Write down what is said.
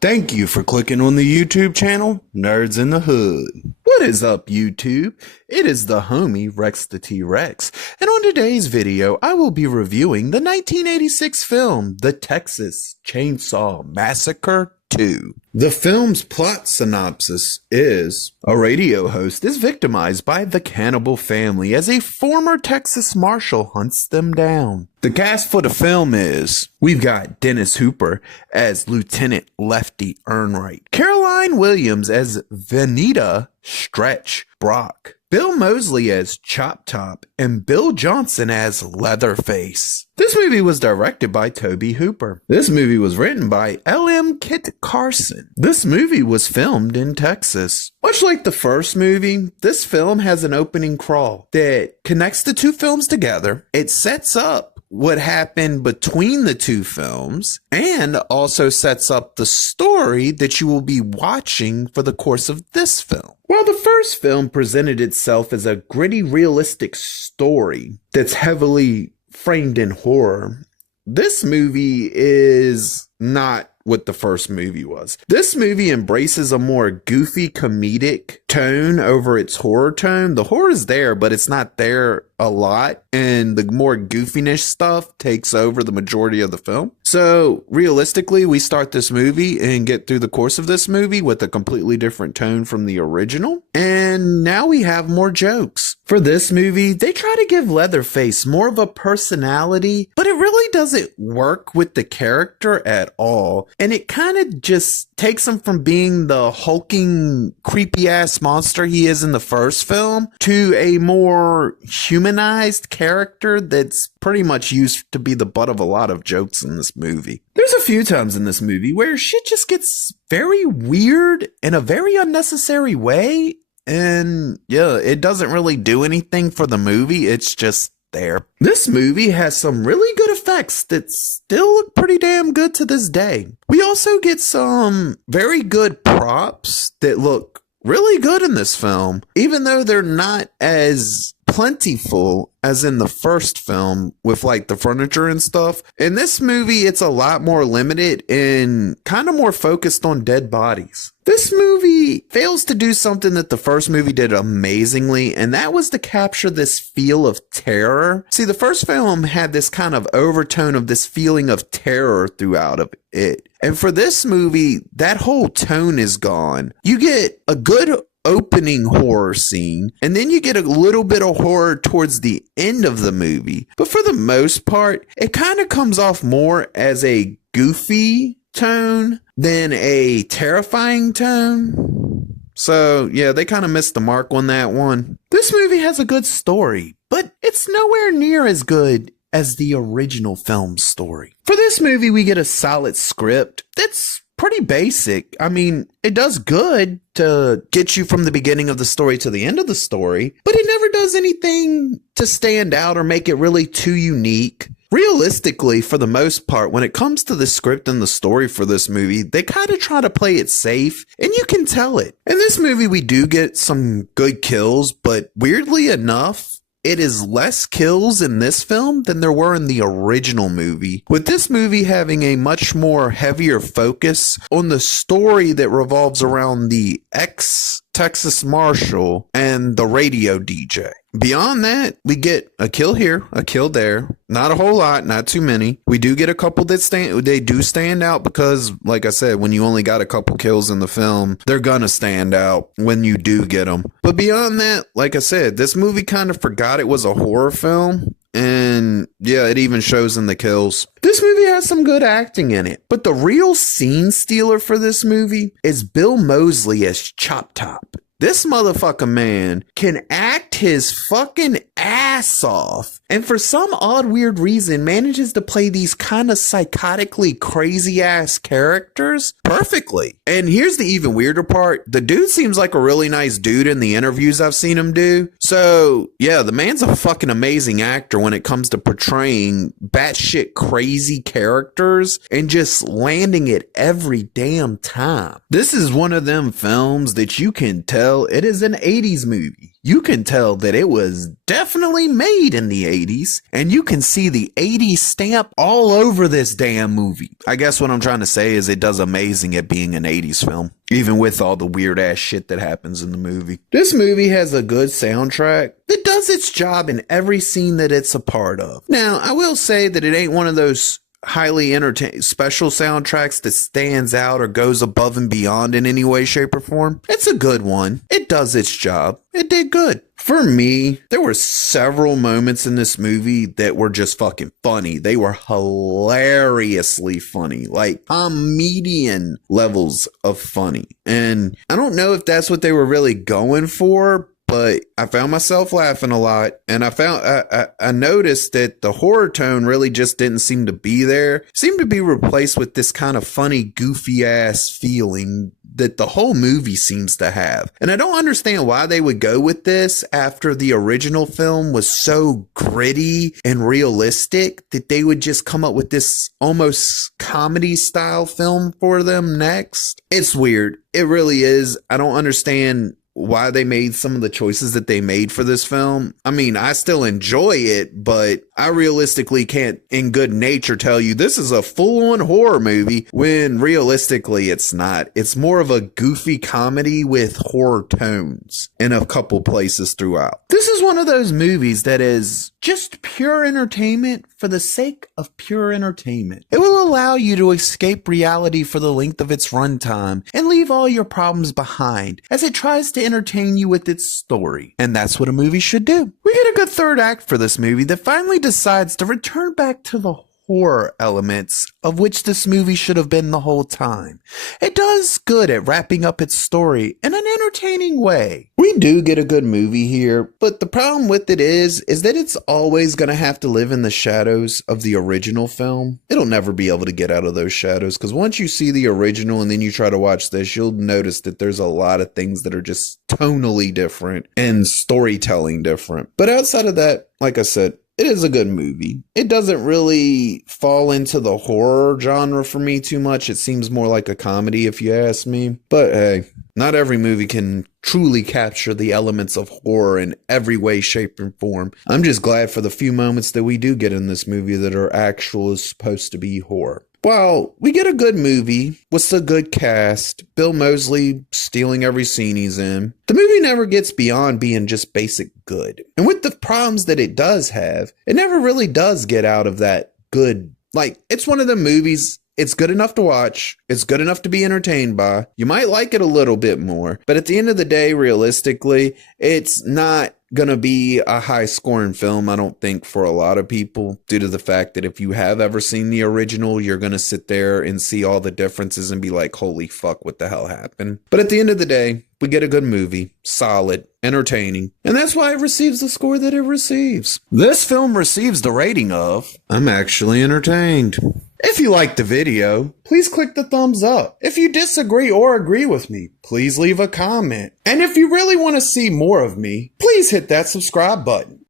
Thank you for clicking on the YouTube channel, Nerds in the Hood. What is up, YouTube? It is the homie Rex the T-Rex, and on today's video, I will be reviewing the 1986 film, The Texas Chainsaw Massacre 2. The film's plot synopsis is: a radio host is victimized by the cannibal family as a former Texas marshal hunts them down. The cast for the film is: we've got Dennis Hooper as Lieutenant Lefty Earnwright, Caroline Williams as Venita Stretch Brock, Bill Moseley as Chop Top, and Bill Johnson as Leatherface. This movie was directed by Tobe Hooper. This movie was written by L.M. Kit Carson. This movie was filmed in Texas. Much like the first movie, this film has an opening crawl that connects the two films together. It sets up what happened between the two films and also sets up the story that you will be watching for the course of this film. While the first film presented itself as a gritty, realistic story that's heavily framed in horror, this movie is not what the first movie was. This movie embraces a more goofy comedic tone over its horror tone. The horror is there, but it's not there a lot, and the more goofiness stuff takes over the majority of the film. So realistically, we start this movie and get through the course of this movie with a completely different tone from the original, and now we have more jokes. For this movie, they try to give Leatherface more of a personality, but it really doesn't work with the character at all, and it kind of just takes him from being the hulking, creepy-ass monster he is in the first film to a more humanized character that's pretty much used to be the butt of a lot of jokes in this movie. There's a few times in this movie where shit just gets very weird in a very unnecessary way, and yeah, it doesn't really do anything for the movie. It's just there. This movie has some really good effects that still look pretty damn good to this day. We also get some very good props that look really good in this film, even though they're not as plentiful as in the first film with like the furniture and stuff. In this movie, it's a lot more limited and kind of more focused on dead bodies. This movie fails to do something that the first movie did amazingly, and that was to capture this feel of terror. See, the first film had this kind of overtone of this feeling of terror throughout of it. And for this movie, that whole tone is gone. You get a good opening horror scene, and then you get a little bit of horror towards the end of the movie. But for the most part, it kind of comes off more as a goofy tone than a terrifying tone. So yeah, they kind of missed the mark on that one. This movie has a good story, but it's nowhere near as good as the original film's story. For this movie, we get a solid script that's pretty basic. I mean, it does good to get you from the beginning of the story to the end of the story, but it never does anything to stand out or make it really too unique. Realistically, for the most part, when it comes to the script and the story for this movie, they kind of try to play it safe, and you can tell it. In this movie, we do get some good kills, but weirdly enough, it is less kills in this film than there were in the original movie, with this movie having a much more heavier focus on the story that revolves around the ex-Texas Marshal and the radio DJ. Beyond that, we get a kill here, a kill there. Not a whole lot, not too many. We do get a couple that they do stand out because, like I said, when you only got a couple kills in the film, they're gonna stand out when you do get them. But beyond that, like I said, this movie kind of forgot it was a horror film. And yeah, it even shows in the kills. This movie has some good acting in it, but the real scene stealer for this movie is Bill Moseley as Chop Top. This motherfucker, man, can act his fucking ass off, and for some odd weird reason manages to play these kind of psychotically crazy ass characters perfectly. And here's the even weirder part: the dude seems like a really nice dude in the interviews I've seen him do. So yeah, the man's a fucking amazing actor when it comes to portraying batshit crazy characters and just landing it every damn time. This is one of them films that you can tell it is an 80s movie. you can tell that it was definitely made in the 80s, and you can see the 80s stamp all over this damn movie. I guess what I'm trying to say is it does amazing at being an 80s film, even with all the weird ass shit that happens in the movie. This movie has a good soundtrack that does its job in every scene that it's a part of. Now, I will say that it ain't one of those highly entertaining special soundtracks that stands out or goes above and beyond in any way, shape, or form. It's a good one. It does its job. It did good. For me, there were several moments in this movie that were just fucking funny. They were hilariously funny, like comedian levels of funny. And I don't know if that's what they were really going for, but I found myself laughing a lot, and I noticed that the horror tone really just didn't seem to be there. It seemed to be replaced with this kind of funny, goofy ass feeling that the whole movie seems to have. And I don't understand why they would go with this after the original film was so gritty and realistic that they would just come up with this almost comedy style film for them next. It's weird. It really is. I don't understand why they made some of the choices that they made for this film. I mean, I still enjoy it, but I realistically can't in good nature tell you this is a full-on horror movie when realistically it's not. It's more of a goofy comedy with horror tones in a couple places throughout. This is one of those movies that is just pure entertainment for the sake of pure entertainment. It will allow you to escape reality for the length of its runtime and leave all your problems behind as it tries to entertain you with its story. And that's what a movie should do. We get a good third act for this movie that finally decides to return back to the horror elements of which this movie should have been the whole time. It does good at wrapping up its story in an entertaining way. We do get a good movie here, but the problem with it is that it's always going to have to live in the shadows of the original film. It'll never be able to get out of those shadows, because once you see the original and then you try to watch this, you'll notice that there's a lot of things that are just tonally different and storytelling different. But outside of that, like I said, it is a good movie. It doesn't really fall into the horror genre for me too much. It seems more like a comedy if you ask me. But hey, not every movie can truly capture the elements of horror in every way, shape, and form. I'm just glad for the few moments that we do get in this movie that are actually supposed to be horror. Well, we get a good movie with a good cast, Bill Moseley stealing every scene he's in. The movie never gets beyond being just basic good. And with the problems that it does have, it never really does get out of that good. Like, it's one of the movies, it's good enough to watch, it's good enough to be entertained by. You might like it a little bit more, but at the end of the day, realistically, it's not gonna be a high scoring film, I don't think, for a lot of people, due to the fact that if you have ever seen the original, you're gonna sit there and see all the differences and be like, holy fuck, what the hell happened? But at the end of the day, we get a good movie, solid, entertaining, and that's why it receives the score that it receives. This film receives the rating of, I'm actually entertained. If you liked the video, please click the thumbs up. If you disagree or agree with me, please leave a comment. And if you really want to see more of me, please hit that subscribe button.